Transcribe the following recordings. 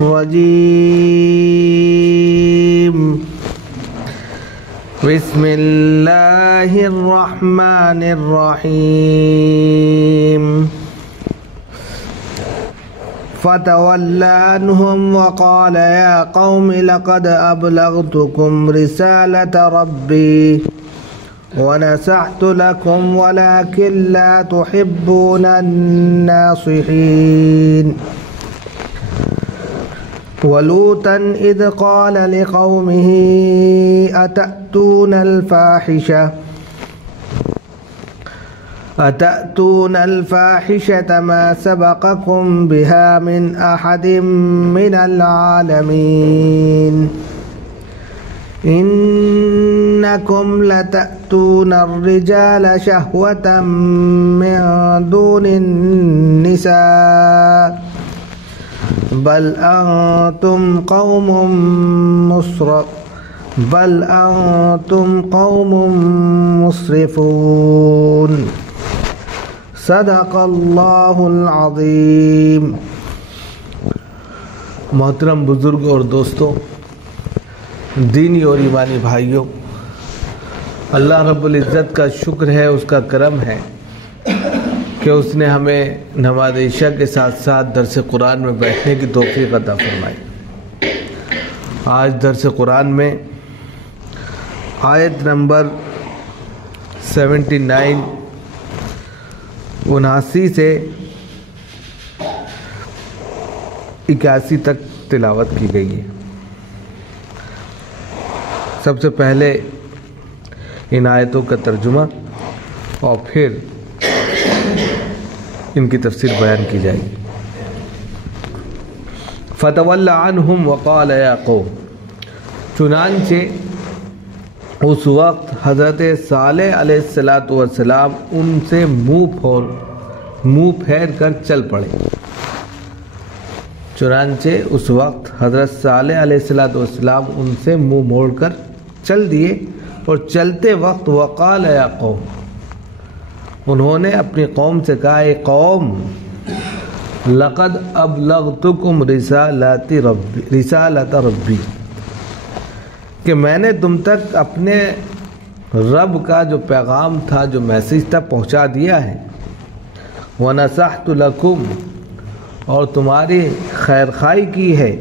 الرجيم بسم الله الرحمن الرحيم فتولى عنهم وقال يا قوم لقد أبلغتكم رسالة ربي ونصحت لكم ولكن لا تحبون الناصحين ولوطا إذ قال لقومه أتأتون الفاحشة ما سبقكم بها من أحد من العالمين إنكم لتأتون الرجال شهوة من دون النساء بل أنتم قوم مسرفون صدق اللہ العظیم۔ محترم بزرگ اور دوستوں، دینی اور ایمانی بھائیوں، اللہ رب العزت کا شکر ہے، اس کا کرم ہے کہ اس نے ہمیں نماز عشاء کے ساتھ ساتھ درس قرآن میں بیٹھنے کی توفیق عطا فرمائی۔ آج درس قرآن میں آیت نمبر 79 سے 81 تک تلاوت کی گئی ہے۔ سب سے پہلے ان آیتوں کا ترجمہ اور پھر ان کی تفسیر بیان کی جائے گی۔ فتولی عنہم وقال یا قوم، چنانچہ اس وقت حضرت صالح علیہ السلام ان سے منہ پھیر کر چل پڑے۔ چنانچہ اس وقت حضرت صالح علیہ السلام ان سے منہ موڑ کر چل دیے، اور چلتے وقت وقال یا قوم، انہوں نے اپنی قوم سے کہا، اے قوم، لقد ابلغتکم رسالت ربی، کہ میں نے تم تک اپنے رب کا جو پیغام تھا، جو میسیج تھا، پہنچا دیا ہے۔ ونصحت لکم، اور تمہاری خیر خواہی کی ہے۔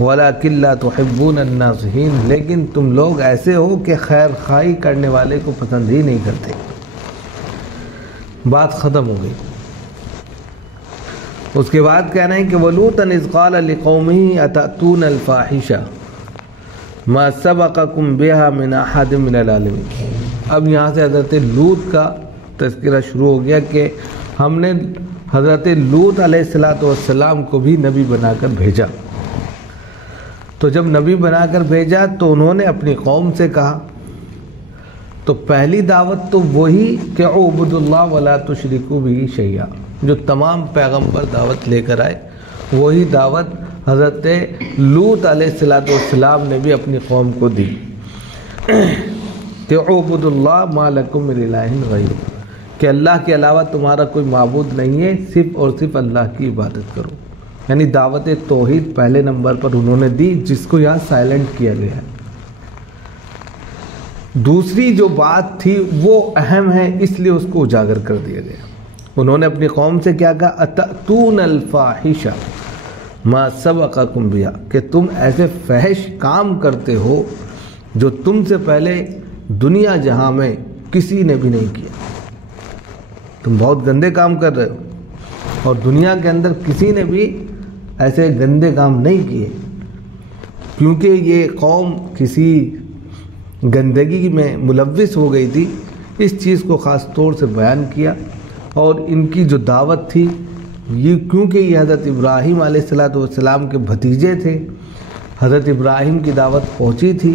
ولکن لا تحبون الناصحین، لیکن تم لوگ ایسے ہو کہ خیر خواہی کرنے والے کو پسند ہی نہیں کرتے۔ بات ختم ہو گئی۔ اس کے بعد کہہ رہے ہیں کہ وَلُوطًا إِذْ قَالَ لِقَوْمِهِ أَتَأْتُونَ الْفَاحِشَةَ مَا سَبَقَكُمْ بِهَا مِنْ أَحَدٍ مِنَ الْعَالَمِينَ۔ اب یہاں سے حضرت لوط کا تذکرہ شروع ہو گیا کہ ہم نے حضرت لوط علیہ السلام کو بھی نبی بنا کر بھیجا۔ تو جب نبی بنا کر بھیجا تو انہوں نے اپنی قوم سے کہا، تو پہلی دعوت تو وہی کہ اعبدوا اللہ ولا تشرکوا بہ شیئا، جو تمام پیغمبر دعوت لے کر آئے، وہی دعوت حضرت لوط علیہ السلام نے بھی اپنی قوم کو دی کہ اعبدوا اللہ ما لکم من الہ غیرہ، کہ اللہ کے علاوہ تمہارا کوئی معبود نہیں ہے، صرف اور صرف اللہ کی عبادت کرو۔ یعنی دعوت توحید پہلے نمبر پر انہوں نے دی، جس کو یہاں سائلنٹ کیا گیا ہے۔ دوسری جو بات تھی وہ اہم ہے، اس لیے اس کو اجاگر کر دیا گیا۔ انہوں نے اپنی قوم سے کیا کہا، اتأتون الفاحشہ ما سبقکم بہا، کہ تم ایسے فحش کام کرتے ہو جو تم سے پہلے دنیا جہاں میں کسی نے بھی نہیں کیا۔ تم بہت گندے کام کر رہے ہو، اور دنیا کے اندر کسی نے بھی ایسے گندے کام نہیں کیے، کیونکہ یہ قوم کسی گندگی میں ملوث ہو گئی تھی۔ اس چیز کو خاص طور سے بیان کیا، اور ان کی جو دعوت تھی، یہ کیونکہ یہ حضرت ابراہیم علیہ السلام کے بھتیجے تھے، حضرت ابراہیم کی دعوت پہنچی تھی،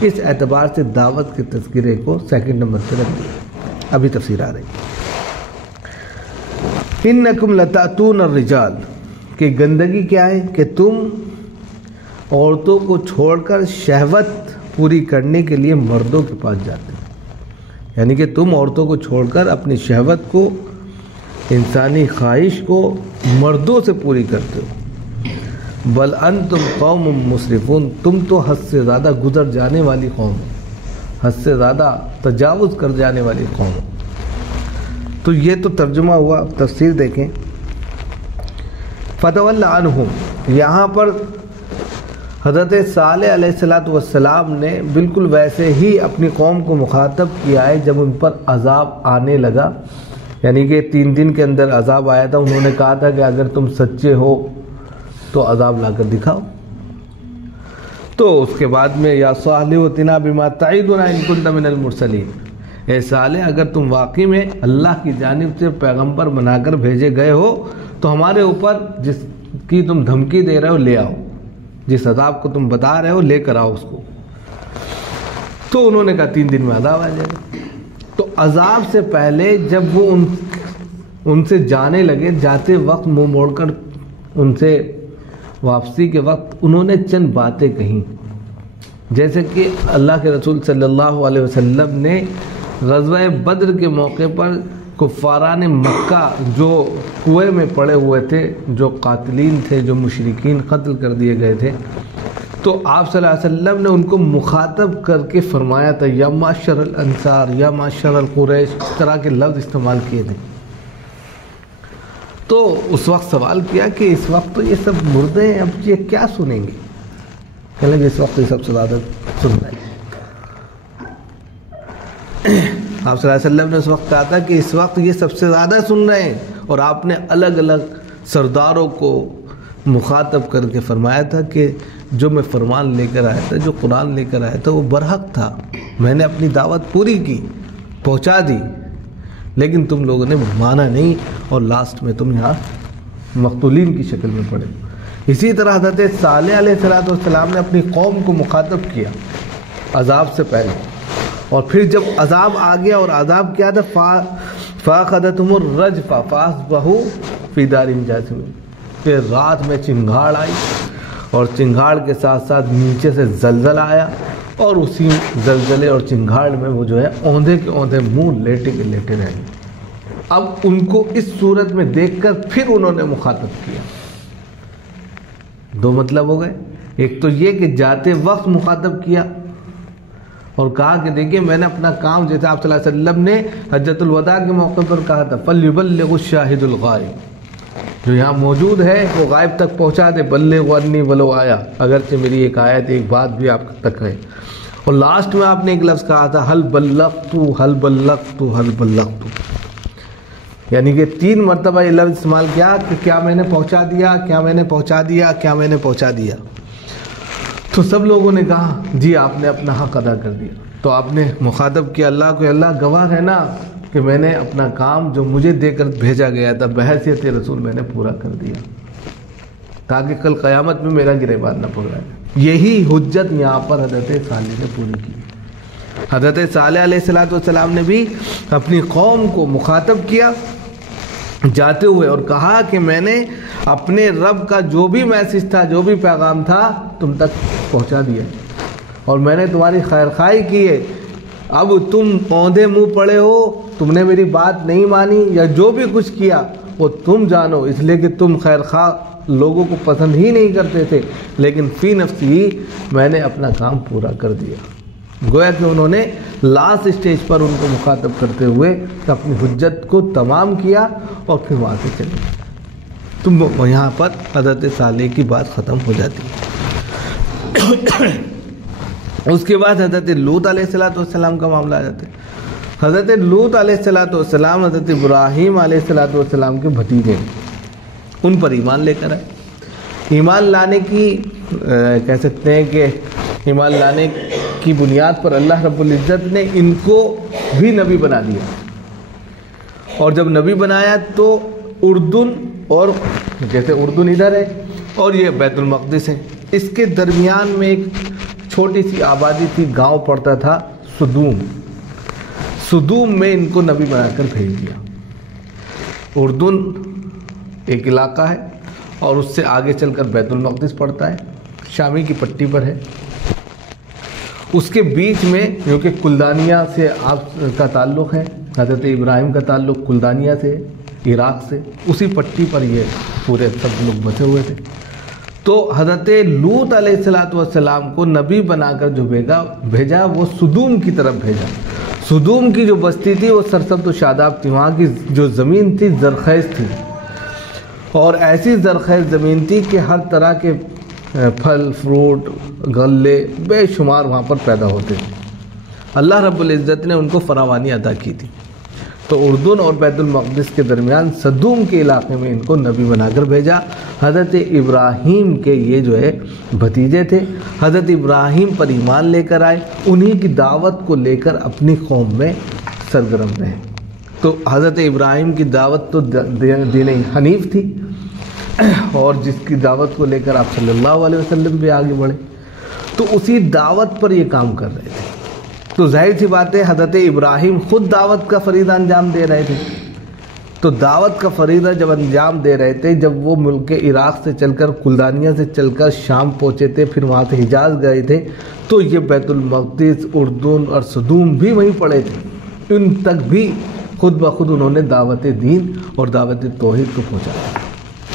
اس اعتبار سے دعوت کے تذکرے کو سیکنڈ نمبر پہ رکھ دیا۔ ابھی تفسیر آ رہی۔ انکم لتأتون الرجال، کہ گندگی کیا ہے کہ تم عورتوں کو چھوڑ کر شہوت پوری کرنے کے لیے مردوں کے پاس جاتے ہیں، یعنی کہ تم عورتوں کو چھوڑ کر اپنی شہوت کو، انسانی خواہش کو مردوں سے پوری کرتے ہو۔ بل انتم قوم مسرفون، تم تو حد سے زیادہ گزر جانے والی قوم ہو، حد سے زیادہ تجاوز کر جانے والی قوم ہو۔ تو یہ تو ترجمہ ہوا، تفسیر دیکھیں۔ فتول عنہم، یہاں پر حضرت صالح علیہ السلام نے بالکل ویسے ہی اپنی قوم کو مخاطب کیا ہے جب ان پر عذاب آنے لگا، یعنی کہ 3 دن کے اندر عذاب آیا تھا، انہوں نے کہا تھا کہ اگر تم سچے ہو تو عذاب لا کر دکھاؤ۔ تو اس کے بعد میں یا صالح اتنا بما تعیدنا ان کنت من المرسلین، اے صالح اگر تم واقعی میں اللہ کی جانب سے پیغمبر بنا کر بھیجے گئے ہو تو ہمارے اوپر جس کی تم دھمکی دے رہے ہو لے آؤ، جس عذاب کو تم بتا رہے ہو لے کر آؤ اس کو۔ تو انہوں نے کہا 3 دن میں عذاب آ جائے گا۔ تو عذاب سے پہلے جب وہ ان سے جانے لگے، جاتے وقت منہ موڑ کر ان سے واپسی کے وقت انہوں نے چند باتیں کہیں، جیسے کہ اللہ کے رسول صلی اللہ علیہ وسلم نے غزوہ بدر کے موقع پر کفاران مکہ جو کنویں میں پڑے ہوئے تھے، جو قاتلین تھے، جو مشرکین قتل کر دیے گئے تھے، تو آپ صلی اللہ علیہ وسلم نے ان کو مخاطب کر کے فرمایا تھا یا معشر الانصار یا معشر القریش، اس طرح کے لفظ استعمال کیے تھے۔ تو اس وقت سوال کیا کہ اس وقت تو یہ سب مردے ہیں، اب یہ کیا سنیں گے؟ کہنے لگے اس وقت یہ سب سے زیادہ سن رہے ہیں۔ آپ صلی اللہ علیہ وسلم نے اس وقت کہا تھا کہ اس وقت یہ سب سے زیادہ سن رہے ہیں، اور آپ نے الگ الگ سرداروں کو مخاطب کر کے فرمایا تھا کہ جو میں فرمان لے کر آیا تھا، جو قرآن لے کر آیا تھا وہ برحق تھا، میں نے اپنی دعوت پوری کی، پہنچا دی، لیکن تم لوگوں نے مانا نہیں، اور لاسٹ میں تم یہاں مقتولین کی شکل میں پڑے۔ اسی طرح حضرت صالح علیہ السلام نے اپنی قوم کو مخاطب کیا عذاب سے پہلے، اور پھر جب عذاب آ گیا، اور عذاب کیا تھا، فَأَخَذَتْهُمُ الرَّجْفَةُ فَأَصْبَحُوا فِي دَارِهِمْ جَاثِمِينَ، کہ رات میں چنگھاڑ آئی، اور چنگھاڑ کے ساتھ ساتھ نیچے سے زلزلہ آیا، اور اسی زلزلے اور چنگھاڑ میں وہ جو ہے اوندھے کے اوندھے منہ لیٹے کے لیٹے رہ گئے۔ اب ان کو اس صورت میں دیکھ کر پھر انہوں نے مخاطب کیا۔ 2 مطلب ہو گئے، ایک تو یہ کہ جاتے وقت مخاطب کیا اور کہا کہ دیکھیں میں نے اپنا کام، جیسے آپ صلی اللہ علیہ وسلم نے حجۃ الوداع کے موقع پر کہا تھا فَلْيُبَلِّغُ الشَّاهِدُ الْغَائِبُ، جو یہاں موجود ہے وہ غائب تک پہنچا دے، بلغ عنی ولو آیا، اگرچہ میری ایک آیت ایک بات بھی آپ تک ہے۔ اور لاسٹ میں آپ نے ایک لفظ کہا تھا حل بلغت حل بلغت حل بلغت، یعنی کہ 3 مرتبہ یہ لفظ استعمال کیا کہ کیا میں نے پہنچا دیا، کیا میں نے پہنچا دیا، کیا میں نے پہنچا دیا۔ تو سب لوگوں نے کہا جی آپ نے اپنا حق ادا کر دیا۔ تو آپ نے مخاطب کیا اللہ کو، اللہ گواہ ہے نا کہ میں نے اپنا کام جو مجھے دے کر بھیجا گیا تھا بحیثیت رسول میں نے پورا کر دیا، تاکہ کل قیامت میں میرا گریبان نہ پکڑا جائے۔ یہی حجت یہاں پر حضرت صالح نے پوری کی۔ حضرت صالح علیہ السلام نے بھی اپنی قوم کو مخاطب کیا جاتے ہوئے اور کہا کہ میں نے اپنے رب کا جو بھی میسج تھا، جو بھی پیغام تھا تم تک پہنچا دیا، اور میں نے تمہاری خیر خواہی کی ہے۔ اب تم اوندھے منہ پڑے ہو، تم نے میری بات نہیں مانی یا جو بھی کچھ کیا وہ تم جانو، اس لیے کہ تم خیر خواہ لوگوں کو پسند ہی نہیں کرتے تھے، لیکن فی نفسی ہی میں نے اپنا کام پورا کر دیا۔ گویا کہ انہوں نے لاسٹ اسٹیج پر ان کو مخاطب کرتے ہوئے اپنی حجت کو تمام کیا اور پھر وہاں سے چلے۔ تو یہاں پر حضرت صالح کی بات ختم ہو جاتی ہے۔ اس کے بعد حضرت لوط علیہ السلام کا معاملہ آ جاتا ہے۔ حضرت لوط علیہ السلام حضرت ابراہیم علیہ السلام کے بھتیجے، ان پر ایمان لے کر آئے۔ ایمان لانے کی کہہ سکتے ہیں کہ ایمان لانے کی بنیاد پر اللہ رب العزت نے ان کو بھی نبی بنا دیا، اور جب نبی بنایا تو اردن، اور جیسے اردن ادھر ہے اور یہ بیت المقدس ہے، اس کے درمیان میں ایک چھوٹی سی آبادی تھی، گاؤں پڑتا تھا سدوم۔ سدوم میں ان کو نبی بنا کر بھیج دیا۔ اردن ایک علاقہ ہے اور اس سے آگے چل کر بیت المقدس پڑتا ہے، شامی کی پٹی پر ہے۔ اس کے بیچ میں جو کہ کلدانیہ سے آپ کا تعلق ہے، حضرت ابراہیم کا تعلق کلدانیہ سے، عراق سے، اسی پٹی پر یہ پورے سب لوگ بسے ہوئے تھے۔ تو حضرت لوط علیہ السلام کو نبی بنا کر جو بھیجا وہ سدوم کی طرف بھیجا۔ سدوم کی جو بستی تھی وہ سرسبز و شاداب تھی، وہاں کی جو زمین تھی زرخیز تھی، اور ایسی زرخیز زمین تھی کہ ہر طرح کے پھل فروٹ غلے بے شمار وہاں پر پیدا ہوتے تھے۔ اللہ رب العزت نے ان کو فراوانی عطا کی تھی۔ تو اردن اور بیت المقدس کے درمیان سدوم کے علاقے میں ان کو نبی بنا کر بھیجا۔ حضرت ابراہیم کے یہ جو ہے بھتیجے تھے، حضرت ابراہیم پر ایمان لے کر آئے، انہی کی دعوت کو لے کر اپنی قوم میں سرگرم رہے۔ تو حضرت ابراہیم کی دعوت تو دین حنیف تھی، اور جس کی دعوت کو لے کر آپ صلی اللہ علیہ وسلم بھی آگے بڑھے، تو اسی دعوت پر یہ کام کر رہے تھے۔ تو ظاہر سی بات ہے حضرت ابراہیم خود دعوت کا فریضہ انجام دے رہے تھے۔ تو دعوت کا فریضہ جب انجام دے رہے تھے، جب وہ ملک عراق سے چل کر کلدانیہ سے چل کر شام پہنچے تھے، پھر وہاں سے حجاز گئے تھے، تو یہ بیت المقدس، اردن اور سدوم بھی وہیں پڑے تھے، ان تک بھی خود بخود انہوں نے دعوت دین اور دعوت توحید کو پہنچایا۔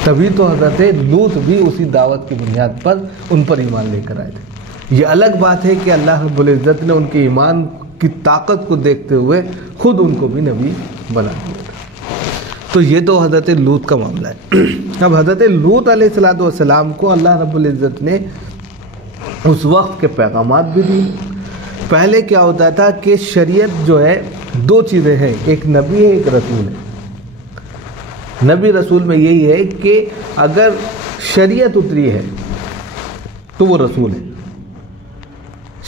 تبھی تو حضرت لوط بھی اسی دعوت کی بنیاد پر ان پر ایمان لے کر آئے تھے۔ یہ الگ بات ہے کہ اللہ رب العزت نے ان کے ایمان کی طاقت کو دیکھتے ہوئے خود ان کو بھی نبی بنا دیا تھا۔ تو یہ تو حضرت لوط کا معاملہ ہے۔ اب حضرت لوط علیہ السلام کو اللہ رب العزت نے اس وقت کے پیغامات بھی دی۔ پہلے کیا ہوتا تھا کہ شریعت جو ہے دو چیزیں ہیں، ایک نبی ہے ایک رسول ہے۔ نبی رسول میں یہی ہے کہ اگر شریعت اتری ہے تو وہ رسول ہے۔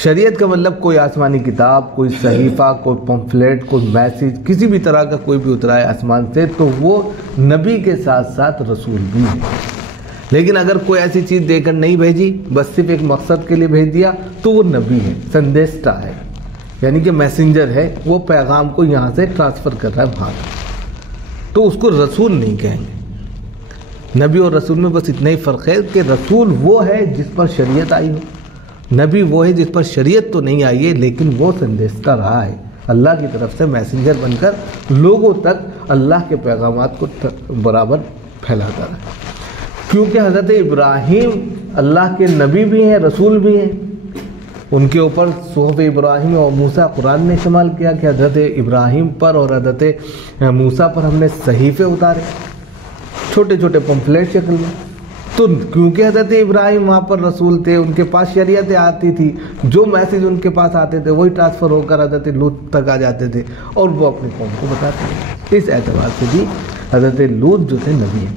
شریعت کا مطلب کوئی آسمانی کتاب، کوئی صحیفہ، کوئی پمفلیٹ، کوئی میسیج، کسی بھی طرح کا کوئی بھی اترا ہے آسمان سے، تو وہ نبی کے ساتھ ساتھ رسول بھی ہے۔ لیکن اگر کوئی ایسی چیز دے کر نہیں بھیجی، بس صرف ایک مقصد کے لیے بھیج دیا، تو وہ نبی ہے، سندیشٹا ہے، یعنی کہ میسنجر ہے، وہ پیغام کو یہاں سے ٹرانسفر کر رہا ہے وہاں، تو اس کو رسول نہیں کہیں گے۔ نبی اور رسول میں بس اتنا ہی فرق ہے کہ رسول وہ ہے جس پر شریعت آئی ہو، نبی وہ ہے جس پر شریعت تو نہیں آئی ہے لیکن وہ سندیشتہ رہا ہے، اللہ کی طرف سے میسنجر بن کر لوگوں تک اللہ کے پیغامات کو برابر پھیلاتا رہا۔ کیونکہ حضرت ابراہیم اللہ کے نبی بھی ہیں، رسول بھی ہیں، ان کے اوپر صحف ابراہیم اور موسیٰ قرآن نے استعمال کیا کہ حضرت ابراہیم پر اور حضرت موسیٰ پر ہم نے صحیفے اتارے، چھوٹے چھوٹے پمفلیٹ شکل میں۔ تو کیونکہ حضرت ابراہیم وہاں پر رسول تھے، ان کے پاس شریعتیں آتی تھی، جو میسیج ان کے پاس آتے تھے وہی ٹرانسفر ہو کر حضرت لوط تک آ جاتے تھے اور وہ اپنی قوم کو بتاتے تھے۔ اس اعتبار سے بھی حضرت لوط جو تھے نبی ہیں۔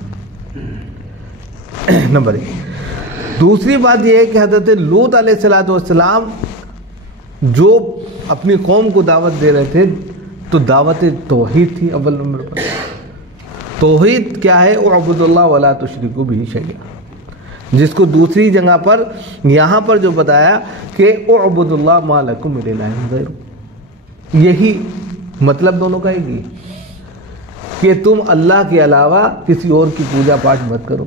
نمبر 1۔ دوسری بات یہ ہے کہ حضرت لوط علیہ السلام جو اپنی قوم کو دعوت دے رہے تھے تو دعوت توحید تھی اول نمبر پر۔ توحید کیا ہے؟ اعبدوا اللہ ولا تشرکوا بہ شیئا، جس کو دوسری جگہ پر یہاں پر جو بتایا کہ اعبدوا اللہ ما لکم من الہ غیرہ، یہی مطلب دونوں کا ایک ہی کہ تم اللہ کے علاوہ کسی اور کی پوجا پاٹ مت کرو،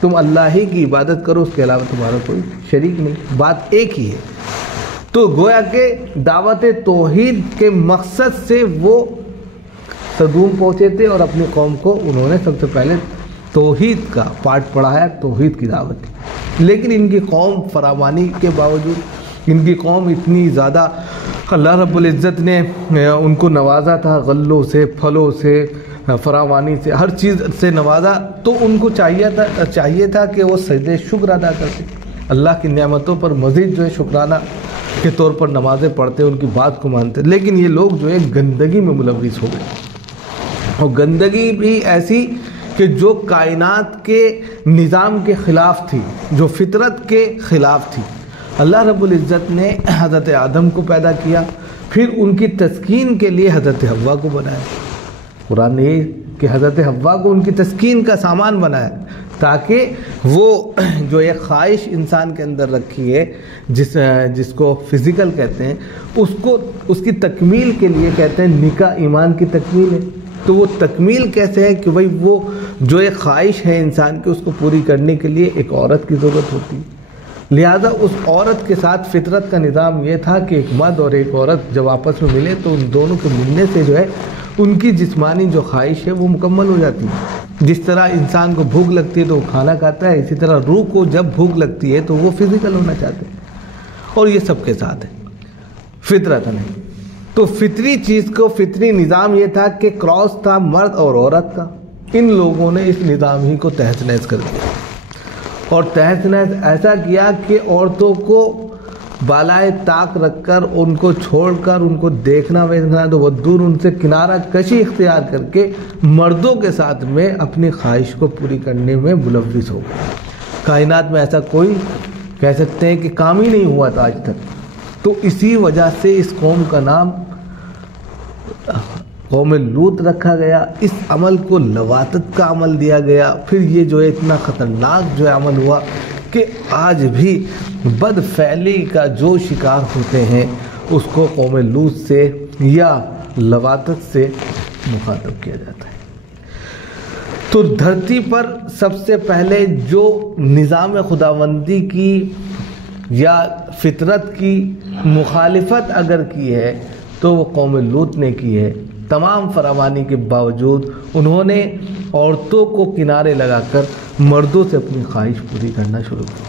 تم اللہ ہی کی عبادت کرو، اس کے علاوہ تمہارا کوئی شریک نہیں، بات ایک ہی ہے۔ تو گویا کہ دعوت توحید کے مقصد سے وہ سدوم پہنچے تھے اور اپنی قوم کو انہوں نے سب سے پہلے توحید کا پارٹ پڑھایا، توحید کی دعوت دی۔ لیکن ان کی قوم فراوانی کے باوجود، ان کی قوم اتنی زیادہ اللہ رب العزت نے ان کو نوازا تھا، غلوں سے، پھلوں سے، فراوانی سے، ہر چیز سے نوازا، تو ان کو چاہیے تھا کہ وہ سجدہ شکر ادا کرتے، اللہ کی نعمتوں پر مزید جو ہے شکرانہ کے طور پر نمازیں پڑھتے، ان کی بات کو مانتے۔ لیکن یہ لوگ جو ہے گندگی میں ملوث ہو گئے، اور گندگی بھی ایسی کہ جو کائنات کے نظام کے خلاف تھی، جو فطرت کے خلاف تھی۔ اللہ رب العزت نے حضرت آدم کو پیدا کیا، پھر ان کی تسکین کے لیے حضرت حوا کو بنایا۔ قرآن نے یہ کہ حضرت حوا کو ان کی تسکین کا سامان بنایا، تاکہ وہ جو ایک خواہش انسان کے اندر رکھی ہے، جس کو فزیکل کہتے ہیں، اس کی تکمیل کے لیے کہتے ہیں نکاح ایمان کی تکمیل ہے۔ تو وہ تکمیل کیسے ہے کہ بھائی وہ جو ایک خواہش ہے انسان کی، اس کو پوری کرنے کے لیے ایک عورت کی ضرورت ہوتی ہے۔ لہذا اس عورت کے ساتھ فطرت کا نظام یہ تھا کہ ایک مرد اور ایک عورت جب آپس میں ملے تو ان دونوں کے ملنے سے جو ہے ان کی جسمانی جو خواہش ہے وہ مکمل ہو جاتی ہے۔ جس طرح انسان کو بھوک لگتی ہے تو وہ کھانا کھاتا ہے، اسی طرح روح کو جب بھوک لگتی ہے تو وہ فزیکل ہونا چاہتے ہیں، اور یہ سب کے ساتھ ہے، فطرت نہیں۔ تو فطری چیز کو، فطری نظام یہ تھا کہ کراس تھا مرد اور عورت کا، ان لوگوں نے اس نظام ہی کو تہس نہس کر دیا، اور تہس نہس ایسا کیا کہ عورتوں کو بالائے طاق رکھ کر، ان کو چھوڑ کر، ان کو دیکھنا ویکھنا تو وہ دور، ان سے کنارہ کشی اختیار کر کے مردوں کے ساتھ میں اپنی خواہش کو پوری کرنے میں ملوث ہو گئے۔ کائنات میں ایسا کوئی کہہ سکتے ہیں کہ کام ہی نہیں ہوا تھا آج تک۔ تو اسی وجہ سے اس قوم کا نام قوم لوط رکھا گیا، اس عمل کو لواطت کا عمل دیا گیا۔ پھر یہ جو ہے اتنا خطرناک جو ہے عمل ہوا کہ آج بھی بد فعلی کا جو شکار ہوتے ہیں اس کو قوم لوط سے یا لواطت سے مخاطب کیا جاتا ہے۔ تو دھرتی پر سب سے پہلے جو نظام خداوندی کی یا فطرت کی مخالفت اگر کی ہے تو وہ قوم لوط نے کی ہے۔ تمام فراوانی کے باوجود انہوں نے عورتوں کو کنارے لگا کر مردوں سے اپنی خواہش پوری کرنا شروع کی۔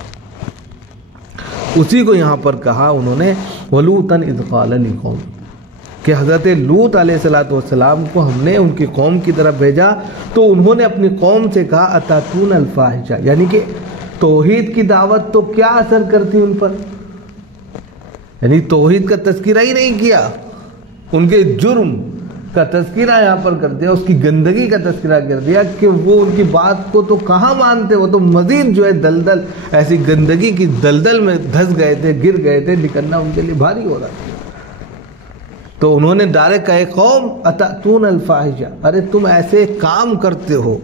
اسی کو یہاں پر کہا انہوں نے وَلُوطًا إِذْ قَالَ لِقَوْمِهِ، کہ حضرت لوط علیہ السلام کو ہم نے ان کی قوم کی طرف بھیجا تو انہوں نے اپنی قوم سے کہا أَتَأْتُونَ الْفَاحِشَةَ، یعنی کہ توحید کی دعوت تو کیا اثر کرتی ان پر، یعنی توحید کا تذکرہ ہی نہیں کیا، ان کے جرم کا تذکرہ یہاں پر کر دیا، اس کی گندگی کا تذکرہ کر دیا کہ وہ ان کی بات کو تو کہاں مانتے، وہ تو مزید جو ہے دلدل، ایسی گندگی کی دلدل میں دھس گئے تھے، گر گئے تھے، نکلنا ان کے لیے بھاری ہو رہا تھا۔ تو انہوں نے ڈائریکٹ کہا قوم اتأتون الفاحشہ، ارے تم ایسے کام کرتے ہو،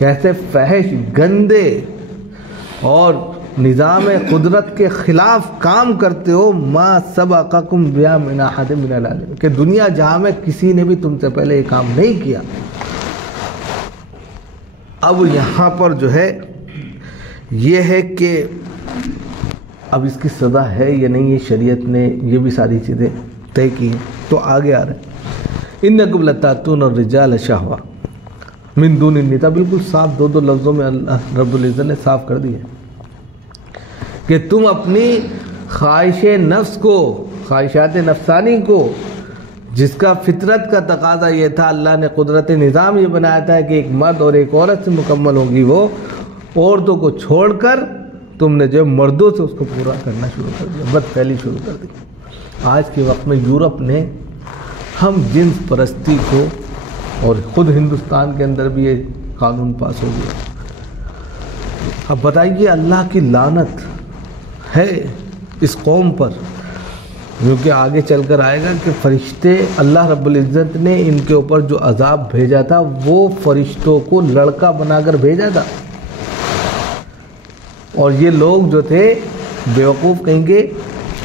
ایسے فحش گندے اور نظام قدرت کے خلاف کام کرتے ہو، ما سبقکم بہا من احد من العالمین، کہ دنیا جہاں میں کسی نے بھی تم سے پہلے یہ کام نہیں کیا۔ اب یہاں پر جو ہے یہ ہے کہ اب اس کی سزا ہے یا نہیں، یہ شریعت نے یہ بھی ساری چیزیں طے کی ہیں۔ تو آگے آ رہے ہیں انکم لتاتون الرجال شہوہ من دون النساء، بالکل صاف دو لفظوں میں اللہ رب العزت نے صاف کر دیا کہ تم اپنی خواہش نفس کو، خواہشات نفسانی کو، جس کا فطرت کا تقاضا یہ تھا، اللہ نے قدرت نظام یہ بنایا تھا کہ ایک مرد اور ایک عورت سے مکمل ہوگی، وہ عورتوں کو چھوڑ کر تم نے جو مردوں سے اس کو پورا کرنا شروع کر دیا، بد پھیلی شروع کر دی۔ آج کے وقت میں یورپ نے ہم جنس پرستی کو، اور خود ہندوستان کے اندر بھی یہ قانون پاس ہو گیا۔ اب بتائیے اللہ کی لعنت ہے اس قوم پر، کیونکہ آگے چل کر آئے گا کہ فرشتے، اللہ رب العزت نے ان کے اوپر جو عذاب بھیجا تھا وہ فرشتوں کو لڑکا بنا کر بھیجا تھا، اور یہ لوگ جو تھے بیوقوف کہیں گے،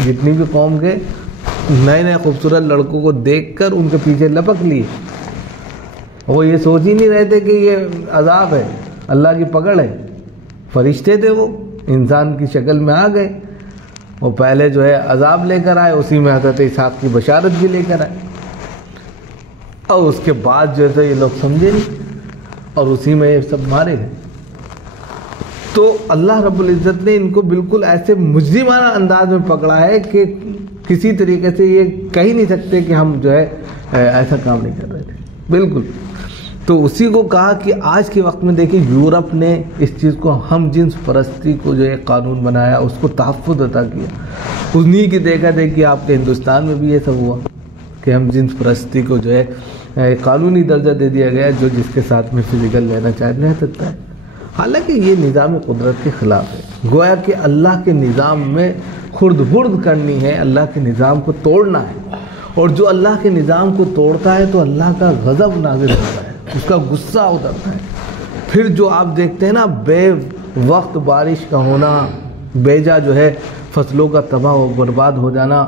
جتنی بھی قوم کے نئے نئے خوبصورت لڑکوں کو دیکھ کر ان کے پیچھے لپک لیے، وہ یہ سوچ ہی نہیں رہے تھے کہ یہ عذاب ہے، اللہ کی پکڑ ہے۔ فرشتے تھے، وہ انسان کی شکل میں آ گئے، وہ پہلے جو ہے عذاب لے کر آئے، اسی میں حضرت اسحاق کی بشارت بھی لے کر آئے، اور اس کے بعد جو ہے یہ لوگ سمجھے نہیں، اور اسی میں یہ سب مارے گئے۔ تو اللہ رب العزت نے ان کو بالکل ایسے مجرمانہ انداز میں پکڑا ہے کہ کسی طریقے سے یہ کہہ نہیں سکتے کہ ہم جو ہے ایسا کام نہیں کر رہے تھے، بالکل۔ تو اسی کو کہا کہ آج کے وقت میں دیکھیں یورپ نے اس چیز کو، ہم جنس پرستی کو جو ہے قانون بنایا، اس کو تحفظ عطا کیا۔ انہی کی دیکھا دیکھی آپ کے ہندوستان میں بھی یہ سب ہوا کہ ہم جنس پرستی کو جو ہے قانونی درجہ دے دیا گیا، جو جس کے ساتھ میں فزیکل لینا چاہے رہ سکتا ہے۔ حالانکہ یہ نظام قدرت کے خلاف ہے، گویا کہ اللہ کے نظام میں خرد برد کرنی ہے، اللہ کے نظام کو توڑنا ہے، اور جو اللہ کے نظام کو توڑتا ہے تو اللہ کا غضب نازل ہوتا ہے، اس کا غصہ اترتا ہے۔ پھر جو آپ دیکھتے ہیں نا بے وقت بارش کا ہونا، بیجا جو ہے فصلوں کا تباہ و برباد ہو جانا،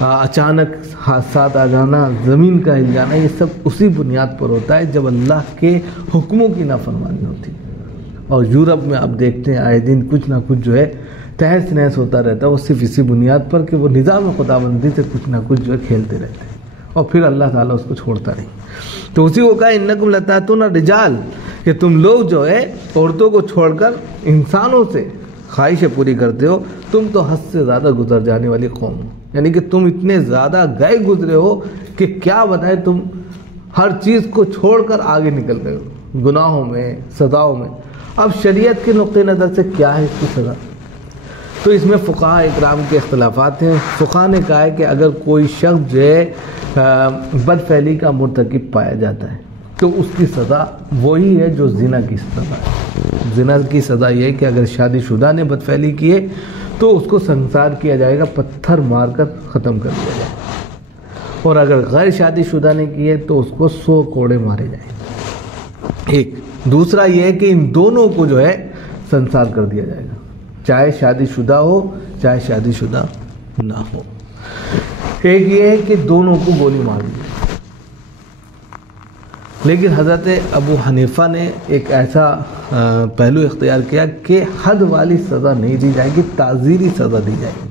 اچانک حادثات آ جانا، زمین کا ہل جانا، یہ سب اسی بنیاد پر ہوتا ہے جب اللہ کے حکموں کی نافرمانی ہوتی ہے۔ اور یورپ میں آپ دیکھتے ہیں آئے دن کچھ نہ کچھ جو ہے تہس نہس ہوتا رہتا ہے، وہ صرف اسی بنیاد پر کہ وہ نظام خداوندی سے کچھ نہ کچھ جو ہے کھیلتے رہتے ہیں، اور پھر اللہ تعالیٰ اس کو چھوڑتا نہیں۔ تو اسی کو کہا انکم لتاتون الرجال، کہ تم لوگ جو ہے عورتوں کو چھوڑ کر انسانوں سے خواہشیں پوری کرتے ہو، تم تو حد سے زیادہ گزر جانے والی قوم ہو، یعنی کہ تم اتنے زیادہ گئے گزرے ہو کہ کیا بتائیں، تم ہر چیز کو چھوڑ کر آگے نکل گئے ہو گناہوں میں، سزاؤں میں۔ اب شریعت کے نقطۂ نظر سے کیا ہے اس کی سزا؟ تو اس میں فقہاء اکرام کے اختلافات ہیں۔ فقہاء نے کہا ہے کہ اگر کوئی شخص جو ہے بد فعلی کا مرتکب پایا جاتا ہے تو اس کی سزا وہی ہے جو زنا کی سزا ہے۔ زنا کی سزا یہ ہے کہ اگر شادی شدہ نے بد فعلی کی ہے تو اس کو سنسار کیا جائے گا، پتھر مار کر ختم کر دیا جائے گا، اور اگر غیر شادی شدہ نے کی ہے تو اس کو 100 کوڑے مارے جائیں گے۔ ایک دوسرا یہ ہے کہ ان دونوں کو جو ہے سنسار کر دیا جائے گا، چاہے شادی شدہ ہو چاہے شادی شدہ نہ ہو۔ ایک یہ ہے کہ دونوں کو گولی مار دی۔ لیکن حضرت ابو حنیفہ نے ایک ایسا پہلو اختیار کیا کہ حد والی سزا نہیں دی جائے گی، تعزیری سزا دی جائے گی۔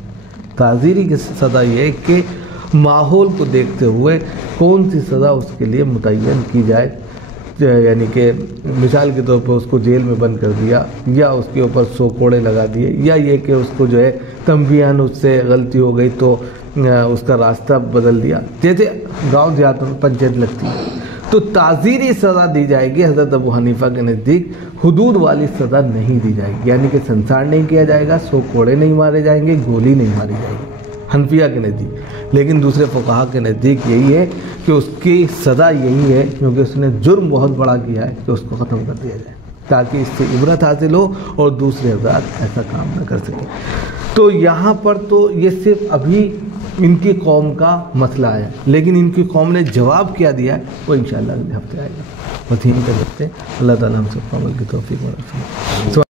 تعزیری کی سزا یہ ہے کہ ماحول کو دیکھتے ہوئے کون سی سزا اس کے لیے متعین کی جائے، یعنی کہ مثال کے طور پر اس کو جیل میں بند کر دیا، یا اس کے اوپر 100 کوڑے لگا دیے، یا یہ کہ اس کو جو ہے تنبیہاً اس سے غلطی ہو گئی تو اس کا راستہ بدل دیا، جیسے گاؤں دیہاتوں میں پنچایت لگتی ہے تو تعزیری سزا دی جائے گی۔ حضرت ابو حنیفہ کے نزدیک حدود والی سزا نہیں دی جائے گی، یعنی کہ سنسار نہیں کیا جائے گا، 100 کوڑے نہیں مارے جائیں گے، گولی نہیں ماری جائے گی حنفیہ کے نزدیک۔ لیکن دوسرے فقہاء کے نزدیک یہی ہے کہ اس کی سزا یہی ہے، کیونکہ اس نے جرم بہت بڑا کیا ہے، کہ اس کو ختم کر دیا جائے تاکہ اس سے عبرت حاصل ہو اور دوسرے حضرات ایسا کام نہ کر سکیں۔ تو یہاں پر تو یہ صرف ابھی ان کی قوم کا مسئلہ ہے، لیکن ان کی قوم نے جواب کیا دیا ہے وہ انشاءاللہ اگلے ہفتے آئے گا۔ بس یہیں تک رکھتے ہیں۔ اللہ تعالیٰ ہم سب کو عمل کی توفیق عطا فرمائے۔